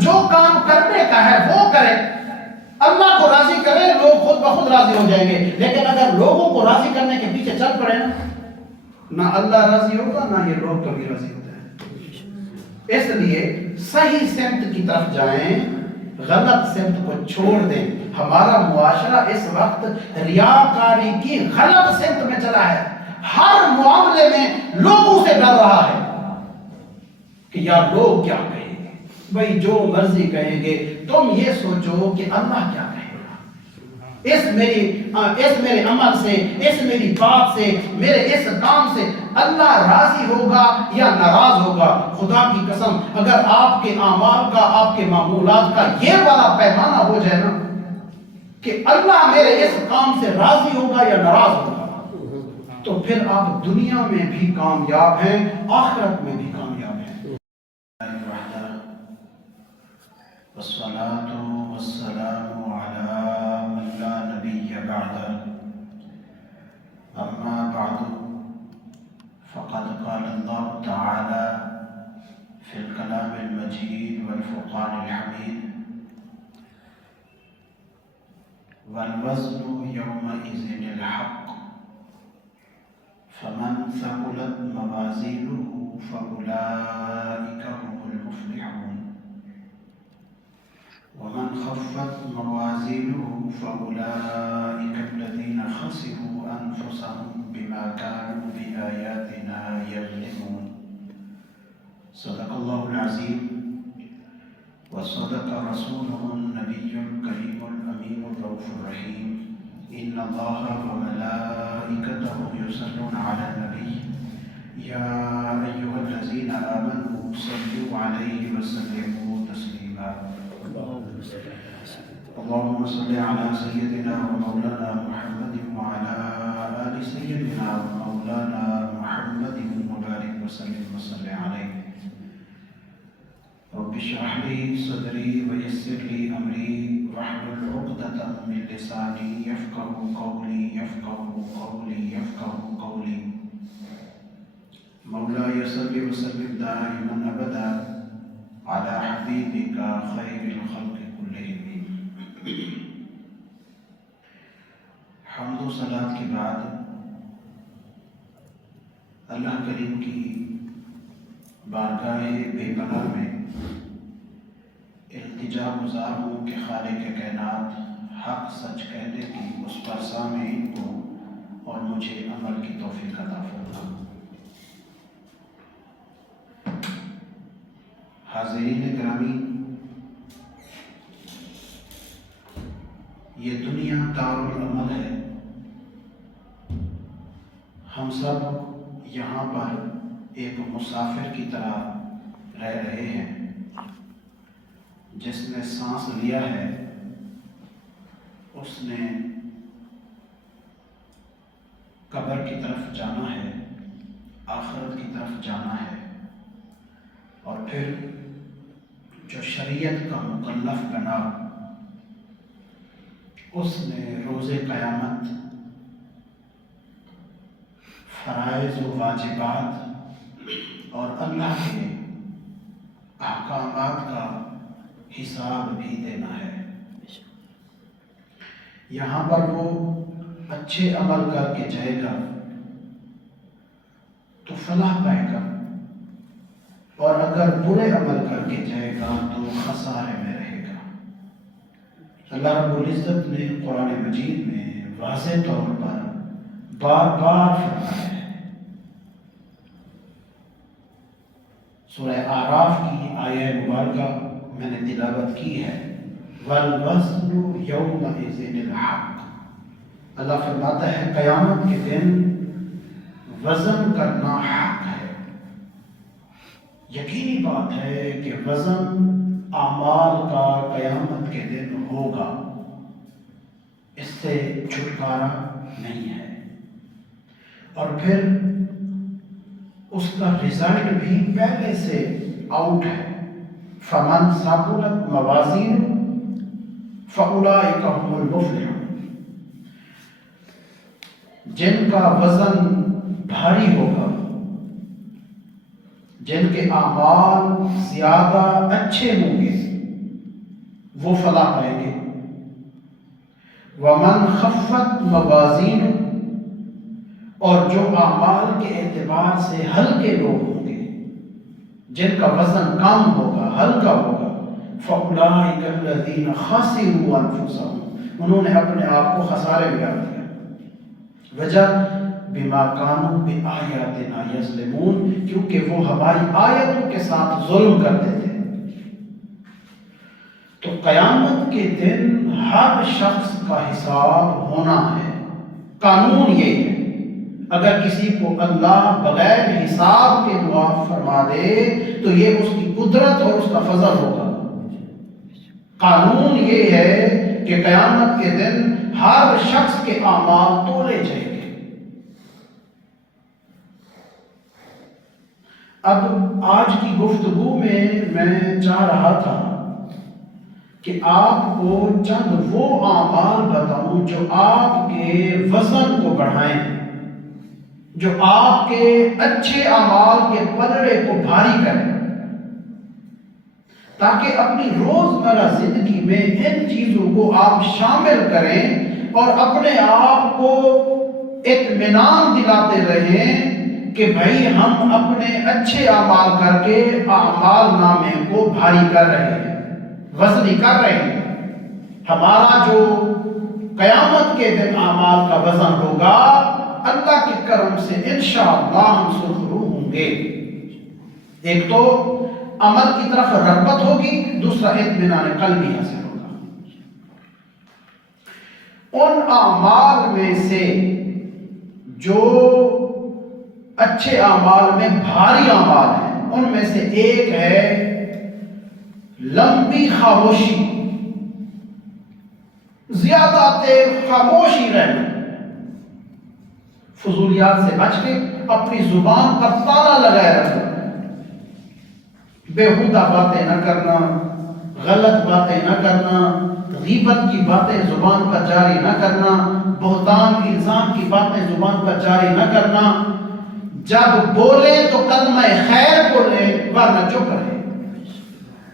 جو کام کرنے کا ہے وہ کرے، اللہ کو راضی کرے، لوگ خود بخود راضی ہو جائیں گے. لیکن اگر لوگوں کو راضی کرنے کے پیچھے چل پڑے نا، نہ اللہ راضی ہوگا نہ یہ لوگ کبھی راضی ہوتے ہیں. اس لیے صحیح سمت کی طرف جائیں، غلط سمت کو چھوڑ دیں. ہمارا معاشرہ اس وقت ریاکاری کی غلط سمت میں چلا ہے. ہر معاملے میں لوگوں سے ڈر رہا ہے کہ یار لوگ کیا کہیں گے. بھائی جو مرضی کہیں گے، تم یہ سوچو کہ اللہ کیا کہے گا. اس میرے عمل سے، اس میری بات سے، میرے اس کام سے اللہ راضی ہوگا یا ناراض ہوگا. خدا کی قسم اگر آپ کے اعمال کا، آپ کے معمولات کا یہ والا پیمانہ ہو جائے نا کہ اللہ میرے اس کام سے راضی ہوگا یا ناراض ہوگا، تو پھر آپ دنیا میں بھی کامیاب ہیں، آخرت میں بھی کامیاب ہیں. والصلاة والسلام على من لا نبي بعده. أما بعد فقد قال الله تعالى في الكلام المجيد والفرقان الحميد: والوزن يومئذ الحق فمن ثقلت موازينه فأولئك هم المفلحون ومن خفت موازينه فأولئك الذين خسروا أنفسهم بما كانوا بآياتنا يظلمون. صدق الله العظيم وصدق رسوله النبي الكريم الأمين الرؤوف الرحيم. إن الله وملائكته يصلون على النبي يا أيها الذين آمنوا صلوا عليه وسلموا تسليما. اللهم صل على سيدنا ومولانا محمد وعلى آل سيدنا ومولانا محمد وبارك وسلم وصل عليه. رب اشرح لي صدري ويسر لي أمري واحلل عقدة من لساني يفقهوا قولي يفقهوا قولي يفقهوا قولي. مولاي صل وسلم دائما أبدا على حبيبك خير الخلق كلهم. حمد و صلاۃ کے بعد اللہ کریم کی بارگاہ بے پناہ میں التجا گزار ہوں کہ خالق کائنات حق سچ کہنے کی اس پر سامعین کو اور مجھے عمل کی توفیق عطا فرما. حاضرین گرامی، یہ دنیا دارالعمل ہے. ہم سب یہاں پر ایک مسافر کی طرح رہ رہے ہیں. جس نے سانس لیا ہے اس نے قبر کی طرف جانا ہے، آخرت کی طرف جانا ہے. اور پھر جو شریعت کا مکلف بنا اس نے روز قیامت فرائض و واجبات اور اللہ کے احکامات کا حساب بھی دینا ہے. یہاں پر وہ اچھے عمل کر کے جائے گا تو فلاح پائے گا، اور اگر برے عمل کر کے جائے گا تو خسارے میں رہے گا. اللہ رب العزت نے قرآن مجید میں واضح طور پر بار بار فرمایا ہے. سورہ اعراف کی آیہ مبارکہ میں نے تلاوت کی ہے. وَالْوَزْنُ يَوْمَئِذٍ الْحَقُّ. اللہ فرماتا ہے قیامت کے دن وزن کرنا حق ہے. یقینی بات ہے کہ وزن اعمال کا قیامت کے دن ہوگا، اس سے چھٹکارا نہیں ہے. اور پھر اس کا رزلٹ بھی پہلے سے آؤٹ ہے. فمن ثقلت موازینہ فاولئک هم المفلحون. جن کا وزن بھاری ہوگا، جن کے اعمال زیادہ اچھے ہوں گے، وہ فلاح پائیں گے۔ وَمَنْ خَفَّتْ مَوَازِينُ، اور جو اعمال کے اعتبار سے ہلکے لوگ ہوں گے، جن کا وزن کم ہوگا، ہلکا ہوگا، فَأُولَٰئِكَ الَّذِينَ خَسِرُوا أَنفُسَهُمْ، انہوں نے اپنے آپ کو خسارے میں ڈال دیا۔ وجہ بِمَا كَانُوا بِآيَاتِنَا يَظْلِمُونَ، کیونکہ وہ ہماری آیتوں کے ساتھ ظلم کرتے تھے۔ تو قیامت کے دن ہر شخص کا حساب ہونا ہے۔ قانون یہ ہے، اگر کسی کو اللہ بغیر حساب کے معاف فرما دے تو یہ اس کی قدرت اور اس کا فضل ہوگا۔ قانون یہ ہے کہ قیامت کے دن ہر شخص کے اعمال تولے جائیں گے۔ اب آج کی گفتگو میں چاہ رہا تھا کہ آپ کو چند وہ اعمال بتاؤں جو آپ کے وزن کو بڑھائیں، جو آپ کے اچھے اعمال کے پلڑے کو بھاری کریں، تاکہ اپنی روزمرہ زندگی میں ان چیزوں کو آپ شامل کریں اور اپنے آپ کو اطمینان دلاتے رہیں کہ بھائی ہم اپنے اچھے اعمال کر کے اعمال نامے کو بھاری کر رہے ہیں، وزنی کر رہے ہیں۔ ہمارا جو قیامت کے دن اعمال کا وزن ہوگا، اللہ کے کرم سے انشاءاللہ ہم سرخرو ہوں گے۔ ایک تو عمل کی طرف رغبت ہوگی، دوسرا اطمینان قلبی حاصل ہوگا۔ ان اعمال میں سے جو اچھے اعمال میں بھاری اعمال ہیں، ان میں سے ایک ہے لمبی خاموشی، زیادہ دیر خاموشی رہنا، فضولیات سے بچ کے اپنی زبان پر تالا لگائے رکھنا، بےہودہ باتیں نہ کرنا، غلط باتیں نہ کرنا، غیبت کی باتیں زبان پر جاری نہ کرنا، بہتان الزام کی باتیں زبان پر جاری نہ کرنا، جب بولے تو کلمہ خیر بولے ورنہ چپ رہے۔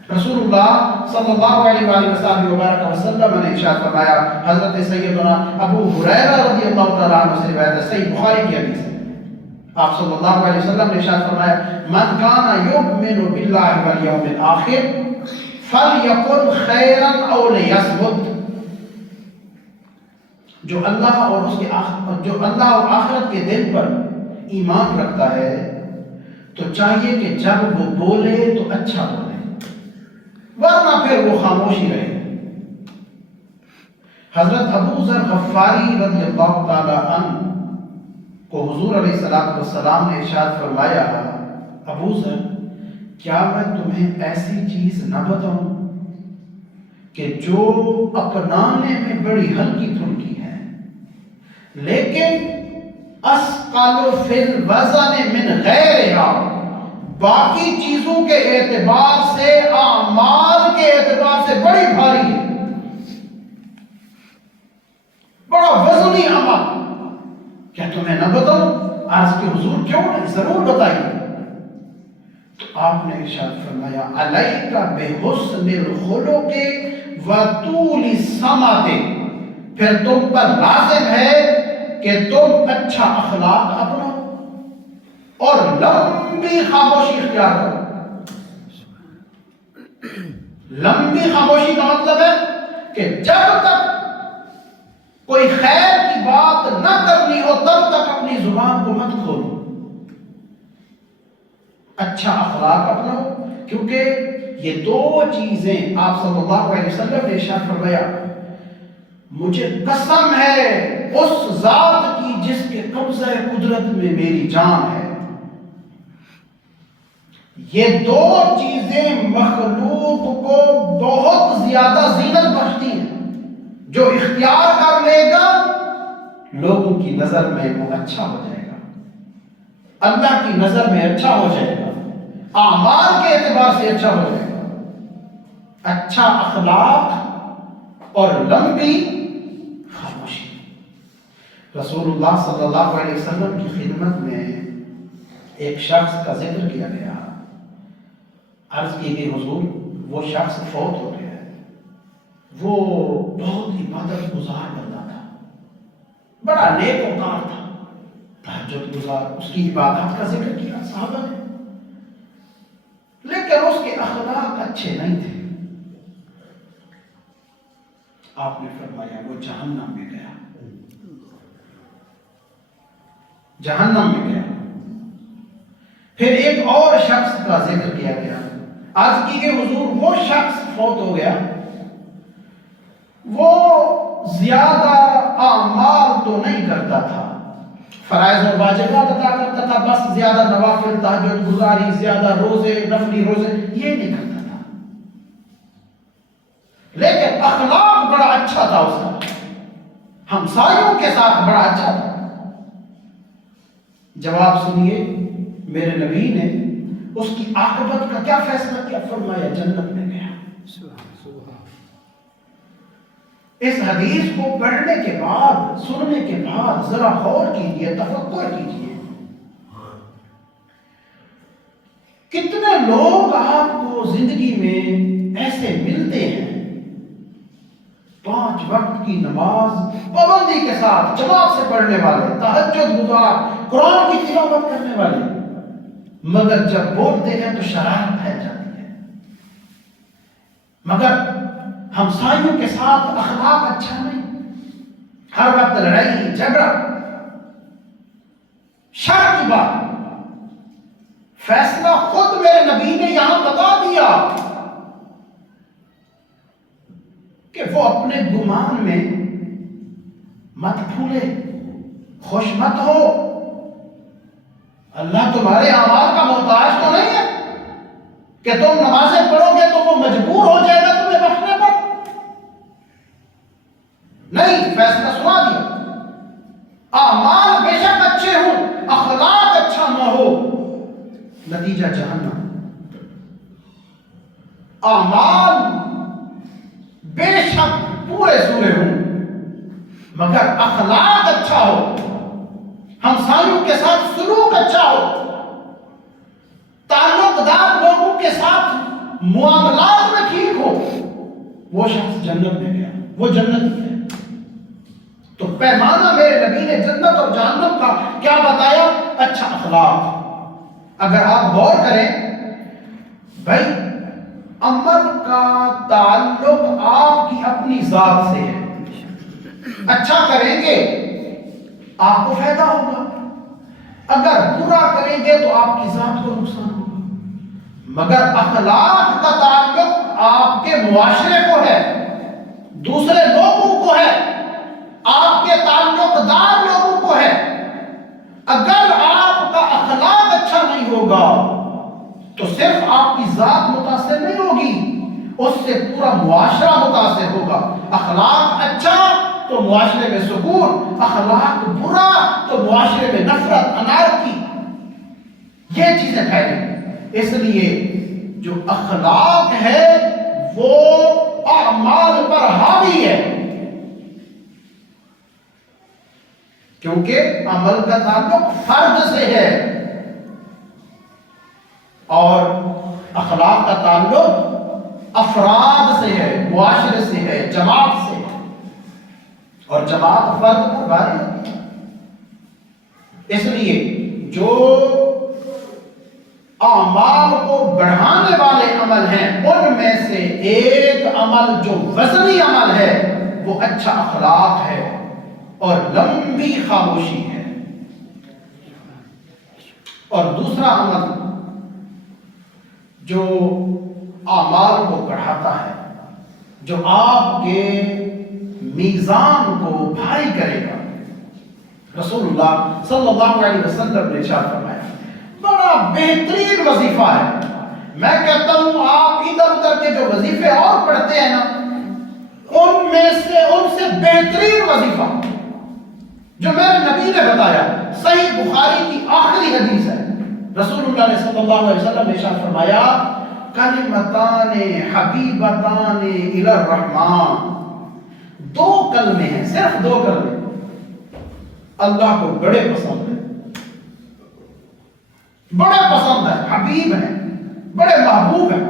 رسول اللہ صلی اللہ علیہ وآلہ وسلم نے ارشاد فرمایا، حضرت سیدنا ابو ہریرہ رضی اللہ تعالیٰ عنہ سے روایت ہے، صحیح بخاری کی حدیث ہے، آپ صلی اللہ علیہ وسلم نے ارشاد فرمایا، من کان یؤمن باللہ والیوم الآخر فلیقل خیرا او لیصمت، جو اللہ اور آخرت کے دن پر ایمان رکھتا ہے تو چاہیے کہ جب وہ بولے تو اچھا بولے، ورنہ پھر وہ خاموشی رہے۔ حضرت ابو ذر غفاری رضی اللہ تعالی عنہ کو حضور علیہ السلام نے ارشاد فرمایا، ابو ذر کیا میں تمہیں ایسی چیز نہ بتاؤں کہ جو اپنانے میں بڑی ہلکی پھلکی ہے، لیکن اسقل فی الوزن من غیرہا، باقی چیزوں کے اعتبار سے، اعمال کے اعتبار سے بڑی بھاری ہے، بڑا وزنی عمل، کیا تمہیں نہ بتاؤں؟ عرض کی حضور کیوں نہیں، ضرور بتائیے۔ تو آپ نے ارشاد فرمایا، علیک بحسن الخلق وطول السمت، پھر تم پر لازم ہے کہ تم اچھا اخلاق اپناؤ اور لمبی خاموشی اختیار کرو۔ لمبی خاموشی کا مطلب ہے کہ جب تک کوئی خیر کی بات نہ کرنی ہو تب تک اپنی زبان کو مت کھولو، اچھا اخلاق اپناؤ، کیونکہ یہ دو چیزیں آپ صلی اللہ علیہ وسلم نے ارشاد فرمایا، مجھے قسم ہے اس ذات کی جس کے قبضہ قدرت میں میری جان ہے، یہ دو چیزیں مخلوق کو بہت زیادہ زینت بخشتی ہیں۔ جو اختیار کر لے گا لوگوں کی نظر میں وہ اچھا ہو جائے گا، اللہ کی نظر میں اچھا ہو جائے گا، اعمال کے اعتبار سے اچھا ہو جائے گا۔ اچھا اخلاق اور لمبی خاموشی۔ رسول اللہ صلی اللہ علیہ وسلم کی خدمت میں ایک شخص کا ذکر کیا گیا، عرض کی گئی حضور وہ شخص فوت ہو گیا ہے، وہ بہت عبادت گزار بندہ تھا، بڑا نیک وکار تھا، تہجد گزار، اس کی عبادات کا ذکر کیا صحابہ نے، لیکن اس کے اخلاق اچھے نہیں تھے۔ آپ نے فرمایا وہ جہنم میں گیا، جہنم میں گیا۔ پھر ایک اور شخص کا ذکر کیا گیا، عرض کی کہ حضور وہ شخص فوت ہو گیا، وہ زیادہ اعمال تو نہیں کرتا تھا، فرائض اور واجبات ادا کرتا تھا، بس زیادہ نوافل، تہجد گزاری، زیادہ روزے، نفلی روزے یہ نہیں کرتا تھا، لیکن اخلاق بڑا اچھا تھا اس کا، ہمسایوں کے ساتھ بڑا اچھا تھا۔ جواب سنیے میرے نبی نے اس کی عاقبت کا کیا فیصلہ کیا، فرمایا جنت میں گیا۔ اس حدیث کو پڑھنے کے بعد، سننے کے بعد ذرا غور کیجیے، تفکر کیجیے، کتنے لوگ آپ کو زندگی میں ایسے ملتے ہیں 5 وقت کی نماز پابندی کے ساتھ جماعت سے پڑھنے والے، تہجد گزار، قرآن کی تلاوت کرنے والے، مگر جب بولتے ہیں تو شرارت پھیل جاتی ہے، مگر ہمسایوں کے ساتھ اخلاق اچھا نہیں، ہر وقت لڑائی جھگڑا، شر کی بات۔ فیصلہ خود میرے نبی نے یہاں بتا دیا کہ وہ اپنے گمان میں مت پھولے، خوش مت ہو، اللہ تمہارے اعمال کا محتاج تو نہیں ہے کہ تم نمازیں پڑھو گے تو وہ مجبور ہو جائے گا تمہیں بخشنے پر، نہیں، فیصلہ سنا دیا، اعمال بے شک اچھے ہوں، اخلاق اچھا نہ ہو، نتیجہ جہنم۔ اعمال بے شک پورے سورے ہوں مگر اخلاق اچھا ہو، ہمسایوں کے ساتھ سلوک اچھا ہو، تعلق دار لوگوں کے ساتھ معاملات میں ٹھیک ہو، وہ شخص جنت میں گیا، وہ جنت ہے۔ تو پیمانہ میرے نبی نے جنت اور جہنم کا کیا بتایا؟ اچھا اخلاق۔ اگر آپ غور کریں بھائی، عمل کا تعلق آپ کی اپنی ذات سے ہے، اچھا کریں گے آپ کو فائدہ ہوگا، اگر برا کریں گے تو آپ کی ذات کو نقصان ہوگا، مگر اخلاق کا تعلق آپ کے معاشرے کو ہے، دوسرے لوگوں کو ہے، آپ کے تعلق دار لوگوں کو ہے۔ اگر آپ کا اخلاق اچھا نہیں ہوگا تو صرف آپ کی ذات متاثر نہیں ہوگی، اس سے پورا معاشرہ متاثر ہوگا۔ اخلاق اچھا تو معاشرے میں سکون، اخلاق برا تو معاشرے میں نفرت، انارکی، یہ چیزیں پھیلیں۔ اس لیے جو اخلاق ہے وہ اعمال پر حاوی ہے، کیونکہ عمل کا تعلق فرد سے ہے اور اخلاق کا تعلق افراد سے ہے، معاشرے سے ہے، جماعت سے ہے، اور جماعت فرد پر بھاری ہوتی ہے۔ اس لیے جو اعمال کو بڑھانے والے عمل ہیں ان میں سے ایک عمل جو وزنی عمل ہے وہ اچھا اخلاق ہے اور لمبی خاموشی ہے، اور دوسرا عمل جو اعمال کو بڑھاتا ہے، جو آپ کے میزان کو بھاری کرے گا، رسول اللہ صلی اللہ علیہ وسلم نے ارشاد فرمایا، بڑا بہترین وظیفہ ہے، میں کہتا ہوں آپ ادھر ادھر کے جو وظیفے اور پڑھتے ہیں نا، ان سے بہترین وظیفہ جو میرے نبی نے بتایا، صحیح بخاری کی آخری حدیث ہے، رسول اللہ نے صلی اللہ علیہ وسلم نے ارشاد فرمایا، کلمتان حبیبتان الی الرحمن، 2 کلمے ہیں، صرف 2 کلمے اللہ کو بڑے پسند ہیں، بڑے پسند ہیں، حبیب ہیں، بڑے محبوب ہیں۔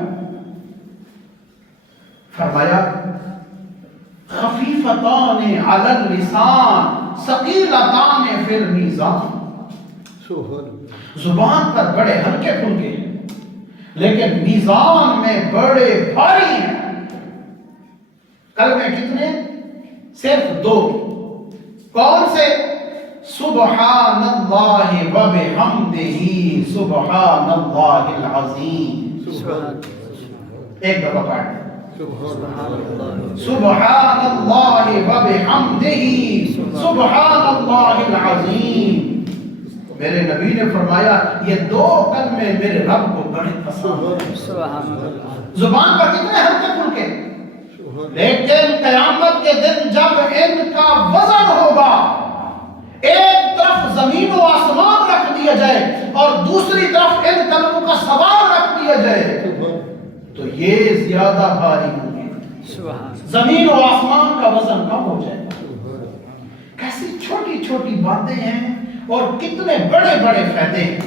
فرمایا خفیفتان علی اللسان ثقیلتان فی المیزان. زبان پر بڑے ہلکے پھلکے ہیں لیکن میزان میں بڑے بھاری ہیں. کلمے کتنے؟ صرف 2. کون سے؟ سبحان اللہ و بحمدہ سبحان اللہ العظیم. ایک دفعہ پڑھ. سبحان اللہ و بحمدہ سبحان اللہ العظیم. میرے نبی نے فرمایا یہ 2 کلمے میرے رب کو بڑے پسند ہیں. زبان پر کتنے ہلکے پھلکے، لیکن قیامت کے دن جب ان کا وزن ہوگا، ایک طرف زمین و آسمان رکھ دیا جائے اور دوسری طرف ان کلموں کا سوال رکھ دیا جائے تو یہ زیادہ بھاری ہوں گے. زمین و آسمان کا وزن کم ہو جائے گا. کیسی چھوٹی چھوٹی باتیں ہیں اور کتنے بڑے بڑے فائدے ہیں.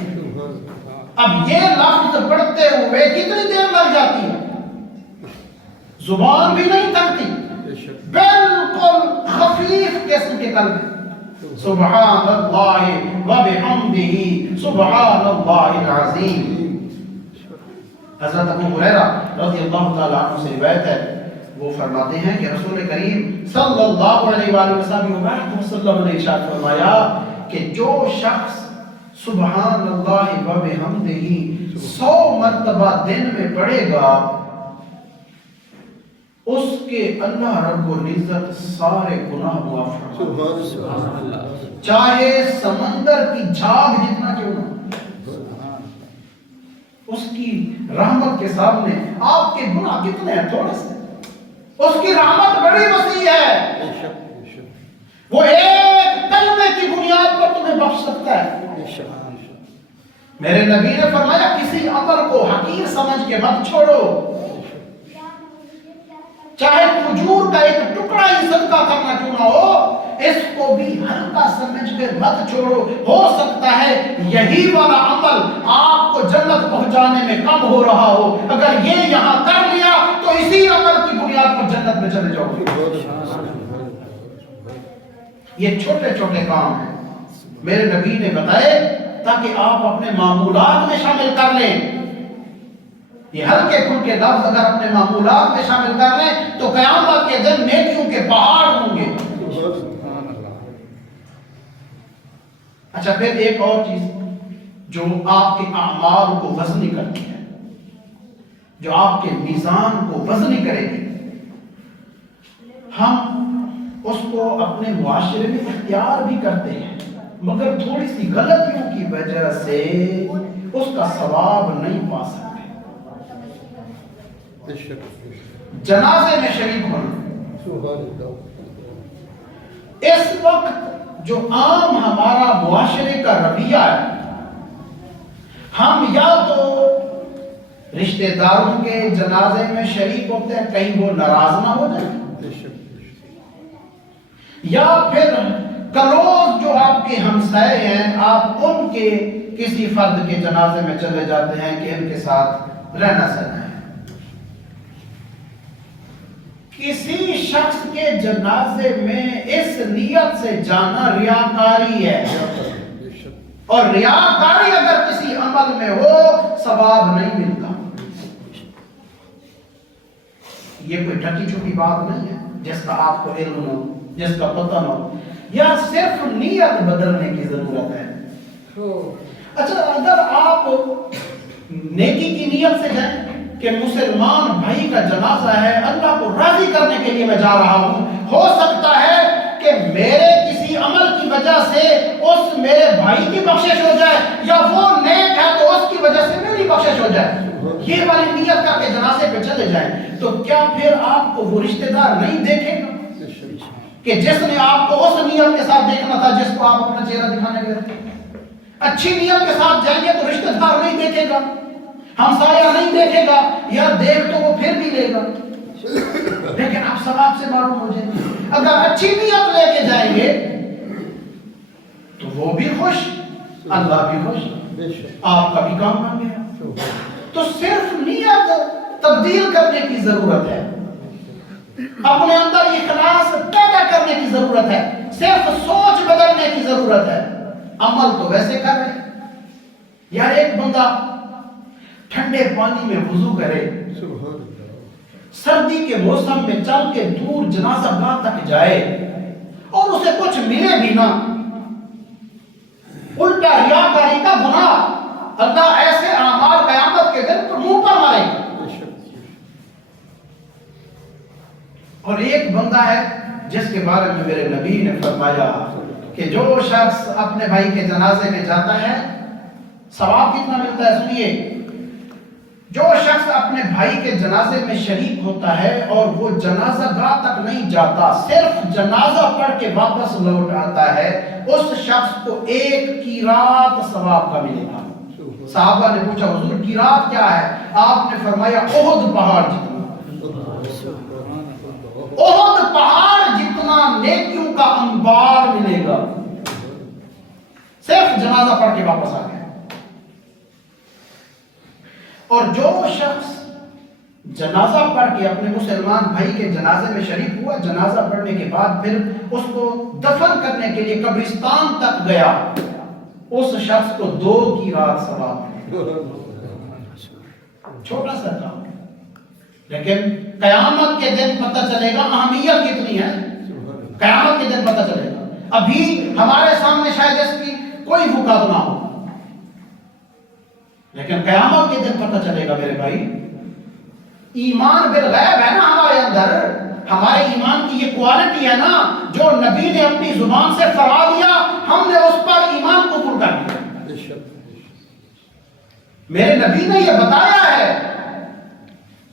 اب یہ لفظ پڑھتے ہوئے کتنی دیر لگ جاتی ہے؟ زبان بھی نہیں تھکتی. بالکل خفیف قسم کے کلمے. سبحان اللہ و بحمدہ سبحان اللہ العظیم. حضرت ابو ہریرہ رضی اللہ تعالی عنہ سے روایت ہے، وہ فرماتے ہیں کہ رسول کریم صلی اللہ علیہ وآلہ وسلم نے ارشاد فرمایا کہ جو شخص سبحان اللہ و بحمدہ 100 مرتبہ دن میں پڑھے گا، اس کے اللہ رب العزت سارے گناہ معاف فرمائے، چاہے سمندر کی جھاگ جتنا کیوں نہ. اس کی رحمت کے سامنے آپ کے گناہ کتنے ہیں؟ تھوڑے سے. اس کی رحمت بڑی وسیع ہے. وہ ایک کلمے کی بنیاد پر تمہیں بخش سکتا ہے. میرے نبی نے فرمایا کسی عمل کو حقیر سمجھ کے مت چھوڑو، چاہے کھجور کا ایک ٹکڑا ہی صدقہ کرنا کیوں نہ ہو، اس کو بھی ہلکا سمجھ کر مت چھوڑو. ہو سکتا ہے یہی والا عمل آپ کو جنت پہنچانے میں کم ہو رہا ہو، اگر یہ یہاں کر لیا تو اسی عمل کی بنیاد پر جنت میں چلے جاؤ گے. یہ چھوٹے چھوٹے کام ہیں میرے نبی نے بتائے تاکہ آپ اپنے معمولات میں شامل کر لیں. یہ ہلکے پھلکے لفظ اگر اپنے معمولات میں شامل کر لیں تو قیامت کے دن نیکیوں کے پہاڑ ہوں گے. اچھا پھر ایک اور چیز جو آپ کے اعمال کو وزنی کرتی ہے، جو آپ کے میزان کو وزنی کرے گی، ہم اس کو اپنے معاشرے میں اختیار بھی کرتے ہیں مگر تھوڑی سی غلطیوں کی وجہ سے اس کا ثواب نہیں پا سکتے. جنازے میں شریک ہونا، اس وقت جو عام ہمارا معاشرے کا رویہ ہے، ہم یا تو رشتہ داروں کے جنازے میں شریک ہوتے ہیں کہیں وہ ناراض نہ ہو جائیں، یا پھر کلوز جو آپ کے ہمسائے ہیں آپ ان کے کسی فرد کے جنازے میں چلے جاتے ہیں کہ ان کے ساتھ رہنا سہنا ہے. کسی شخص کے جنازے میں اس نیت سے جانا ریاکاری ہے، اور ریاکاری اگر کسی عمل میں ہو ثواب نہیں ملتا. یہ کوئی ڈھکی چھوٹی بات نہیں ہے جس کا آپ کو علم ہو، جس کا پتہ ہو، یا صرف نیت بدلنے کی ضرورت ہے. اچھا اگر آپ نیکی کی نیت سے جائیں کہ مسلمان بھائی کا جنازہ ہے، اللہ کو راضی کرنے کے لیے میں جا رہا ہوں، ہو سکتا ہے کہ میرے کسی عمل کی وجہ سے اس میرے بھائی کی بخشش ہو جائے، یا وہ نیک ہے تو اس کی وجہ سے میری بخشش ہو جائے، یہ والی نیت کر کے جنازے پہ چلے جائیں، تو کیا پھر آپ کو وہ رشتہ دار نہیں دیکھے گا کہ جس نے آپ کو اس نیت کے ساتھ دیکھنا تھا جس کو آپ اپنا چہرہ دکھانے گئے تھے؟ اچھی نیت کے ساتھ جائیں گے تو رشتہ دار نہیں دیکھے گا، ہمسایہ نہیں دیکھے گا، یا دیکھ تو وہ پھر بھی لے گا، لیکن آپ ثواب سے معلوم ہو جائیں گے. اگر اچھی نیت لے کے جائیں گے تو وہ بھی خوش، اللہ بھی خوش، آپ کا بھی کام بن گیا. تو صرف نیت تبدیل کرنے کی ضرورت ہے، اپنے اندر اخلاص کرنے کی ضرورت ہے، صرف سوچ بدلنے کی ضرورت ہے، عمل تو ویسے کر رہے ہیں۔ یار ایک بندہ ٹھنڈے پانی میں وضو کرے، سردی کے موسم میں چل کے دور جنازہ گاہ تک جائے اور اسے کچھ ملے بھی نہ، الٹا ریاکاری کا گناہ، اللہ ایسے اعمال قیامت کے دن پر منہ پر مارے گا۔ اور ایک بندہ ہے جس کے بارے میں میرے نبی نے فرمایا کہ جو شخص اپنے بھائی کے جنازے میں جاتا ہے، ثواب کتنا ملتا ہے سنیے، جو شخص اپنے بھائی کے جنازے میں شریک ہوتا ہے اور وہ جنازہ گاہ تک نہیں جاتا، صرف جنازہ پڑھ کے واپس لوٹ آتا ہے، اس شخص کو ایک قیراط ثواب کا ملے گا۔ صحابہ نے پوچھا حضور قیراط کیا ہے؟ آپ نے فرمایا احد پہاڑ جتنا، احد پہاڑ جتنا نیکیوں کا انبار ملے گا، صرف جنازہ پڑھ کے واپس آ گیا۔ اور جو شخص جنازہ پڑھ کے اپنے مسلمان بھائی کے جنازے میں شریک ہوا، جنازہ پڑھنے کے بعد پھر اس کو دفن کرنے کے لیے قبرستان تک گیا، اس شخص کو 2 قیراط ثواب ملے، چھوٹا سا کام، لیکن قیامت کے دن پتہ چلے گا اہمیت کتنی ہے، قیامت کے دن پتہ چلے گا۔ ابھی ہمارے سامنے شاید اس کی کوئی وقت نہ ہو، لیکن قیامت کے دن پتہ چلے گا میرے بھائی۔ ایمان بالغیب ہے نا ہمارے اندر، ہمارے ایمان کی یہ کوالٹی ہے نا، جو نبی نے اپنی زبان سے فرما دیا، ہم نے اس پر ایمان قبول کر لیا۔ میرے نبی نے یہ بتایا ہے،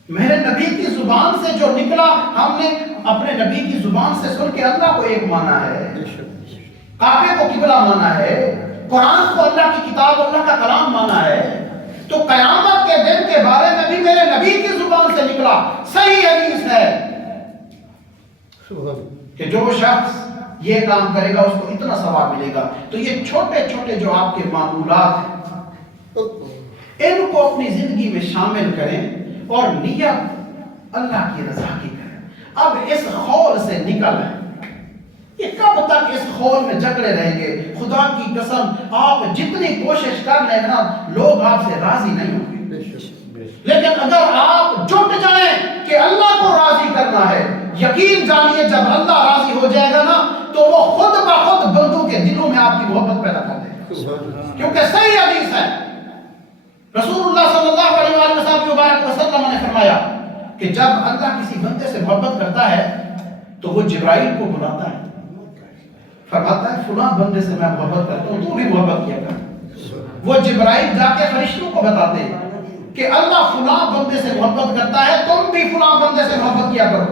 میرے نبی کی زبان سے جو نکلا، ہم نے اپنے نبی کی زبان سے سن کے اللہ کو ایک مانا ہے، کعبے کو قبلہ مانا ہے، قرآن کو اللہ کی کتاب، اللہ کا کلام مانا ہے۔ تو قیامت کے دن کے بارے میں بھی میرے نبی کی زبان سے نکلا، صحیح حدیث ہے کہ جو شخص یہ کام کرے گا اس کو اتنا ثواب ملے گا۔ تو یہ چھوٹے چھوٹے جو آپ کے معمولات ہیں، ان کو اپنی زندگی میں شامل کریں اور نیت اللہ کی رضا کی کریں۔ اب اس خول سے نکل آئیں، یہ کب تک اس خول میں جکڑے رہیں گے؟ خدا کی قسم آپ جتنی کوشش کر لیں نا، لوگ آپ سے راضی نہیں ہوں گے، لیکن اگر آپ جٹ جائیں کہ اللہ کو راضی کرنا ہے، یقین جانیے جب اللہ راضی ہو جائے گا نا تو وہ خود بخود بندوں کے دلوں میں آپ کی محبت پیدا کر دے گا، کیونکہ صحیح حدیث ہے، رسول اللہ صلی اللہ علیہ وآلہ وسلم نے فرمایا کہ جب اللہ کسی بندے سے محبت کرتا ہے تو وہ جبرائیل کو بلاتا ہے، فرماتا ہے فلاں بندے سے میں محبت کرتا ہوں، تو بھی محبت کیا کر۔ وہ جبرائیل جا کے فرشتوں کو بتاتے ہیں کہ اللہ فلاں بندے سے محبت کرتا ہے، تم بھی فلاں بندے سے محبت کیا کرو۔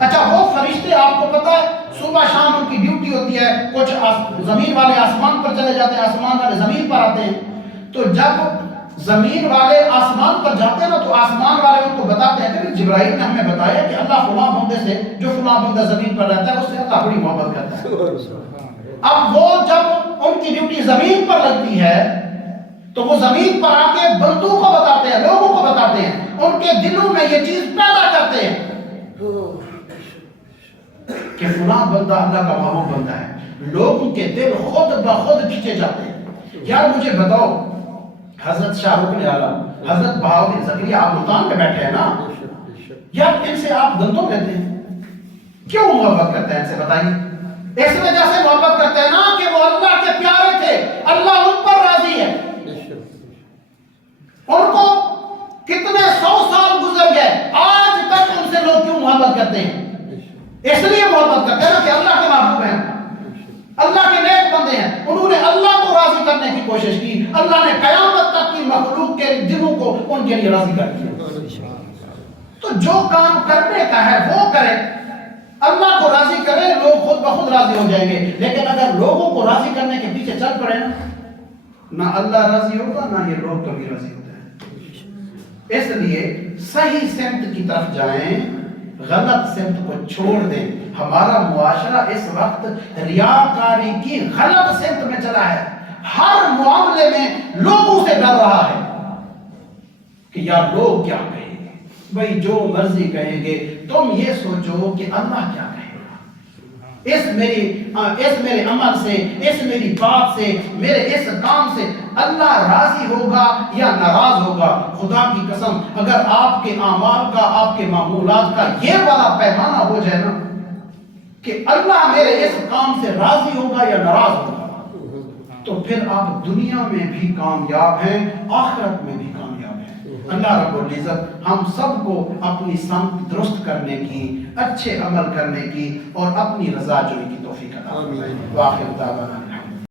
اچھا وہ فرشتے آپ کو پتا ہے صبح شام ان کی ڈیوٹی ہوتی ہے، کچھ زمین والے آسمان پر چلے جاتے ہیں، آسمان والے زمین پر آتے ہیں، تو جب زمین والے آسمان پر جاتے ہیں نا تو آسمان والے ان کو بتاتے ہیں کہ جبرائیل نے ہمیں بتایا کہ اللہ فلاں بندے سے، جو فلاں بندہ زمین پر رہتا ہے اس سے اللہ بڑی محبت کرتا ہے۔ اب وہ جب ان کی ڈیوٹی زمین پر لگتی ہے تو وہ زمین پر آ کے بندوں کو بتاتے ہیں، لوگوں کو بتاتے ہیں، ان کے دلوں میں یہ چیز پیدا کرتے ہیں کہ فلاں بندہ اللہ کا محبوب بندہ ہے، لوگوں کے دل خود بخود کھینچے جاتے ہیں۔ یار مجھے بتاؤ، حضرت شاہ رکن عالم، حضرت بہاؤدین زکریا، آپ ملتان میں بیٹھے ہیں نا، یار ان سے آپ گندم لیتے ہیں، کیوں محبت کرتے ہیں ان سے بتائیے؟ اس وجہ سے محبت کرتے ہیں نا کہ وہ اللہ کے پیارے تھے، اللہ ان پر راضی ہے، ان کو کتنے 100 سال گزر گئے، آج تک ان سے لوگ کیوں محبت کرتے ہیں؟ اس لیے محبت کرتے ہیں نا کہ اللہ کے محبوب ہیں، اللہ کے نیک بندے ہیں، انہوں نے اللہ کو راضی کرنے کی کوشش کی، اللہ نے قیامت تک کی مخلوق کے دلوں کو ان کے لیے راضی کر دیا۔ تو جو کام کرنے کا ہے وہ کرے، اللہ کو راضی کرے، لوگ خود بخود راضی ہو جائیں گے۔ لیکن اگر لوگوں کو راضی کرنے کے پیچھے چل پڑے نا، نہ اللہ راضی ہوگا نہ یہ لوگ کبھی راضی ہوتے ہیں۔ اس لیے صحیح سمت کی طرف جائیں، غلط سمت کو چھوڑ دیں۔ ہمارا معاشرہ اس وقت ریاکاری کی غلط سمت میں چلا ہے، ہر معاملے میں لوگوں سے ڈر رہا ہے کہ یار لوگ کیا کہیں گے، بھئی جو مرضی کہیں گے، تم یہ سوچو کہ اللہ کیا کہے گا۔ اس میرے عمل سے، اس میری بات سے، میرے اس کام سے اللہ راضی ہوگا یا ناراض ہوگا؟ خدا کی قسم اگر آپ کے اعمال کا، آپ کے معمولات کا یہ والا پیمانہ ہو جائے نا کہ اللہ میرے اس کام سے راضی ہوگا یا ناراض ہوگا، تو پھر آپ دنیا میں بھی کامیاب ہیں، آخرت میں بھی کامیاب ہیں۔ اللہ رب العزت ہم سب کو اپنی سمت درست کرنے کی، اچھے عمل کرنے کی اور اپنی رضا جوئی کی توفیق عطا فرمائے۔ وآخر دعوانا